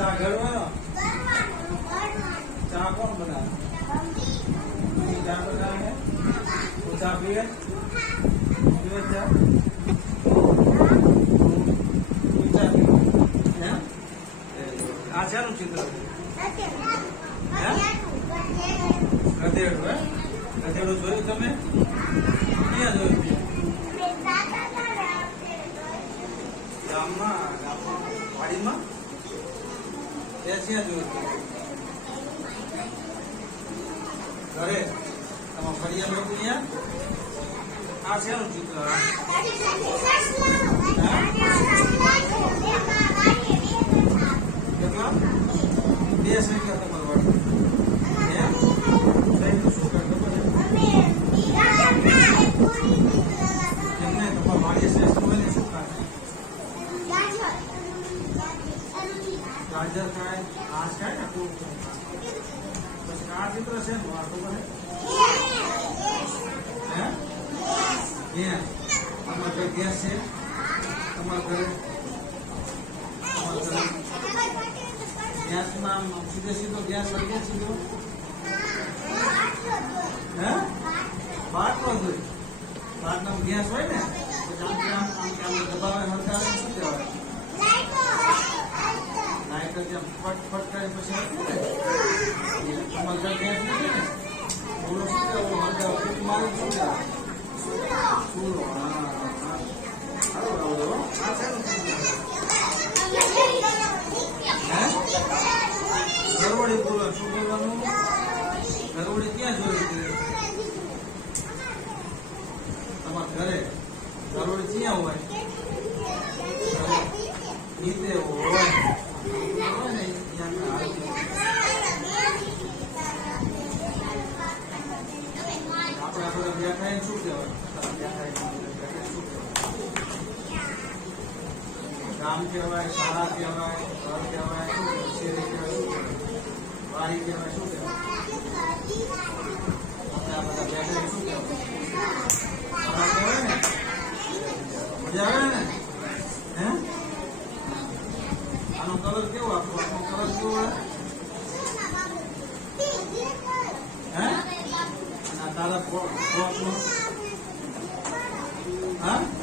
ચા ઘડવાનો ચા કોણ બનાવે ચા બનાવે તો ચા પીવે પીવે ચા આ શાનું ચિત્ર ગધેડું ગધેડું જોયું તમે ક્યાં જોયું ગામમાં વાડીમાં ત્યાં જોયું ઘરે તમારા ફરિયાદ લોકો આ શેનું ચિત્ર બે સંખ્યા તમારે ગાજર ખાય ઘાસ ખાય ને પછી આ ચિત્ર છે ને આ ખબર હે તમારા ઘરે ગેસ છે તમારા ઘરે ગેસમાં સીધો ગેસ લઈ સીધો હે બાટલો જોઈએ બાટલામાં ગેસ હોય ને આમ દબાવે હડકાવે શું કહેવાય લાઈટર જેમ ફટ કરે પછી તમારે ગેસ નથી ને બોલો શું કહેવું હડકાવે મારું શું કહેવાય ચૂલો હા ગરવડી બોલો શું બોલવાનું ગરવડી ક્યાં જોયું તમારા ઘરે ગરવડી ક્યાં હોય નીચે હોય ને આપણે આપણે બેઠા શું કહેવાય ગામ કહેવાય શાળા કહેવાય ઘર કહેવાય શેરી કહેવાય વાડી કહેવાય શું કહેવાય આપણે આ બધા બેઠા શું કહેવાય શાળા કહેવાય ને મજા આવે ને હે આનો કલર કેવો આપવો આનો કલર કેવો હોય હે અને તારા ફ્રોકનો હા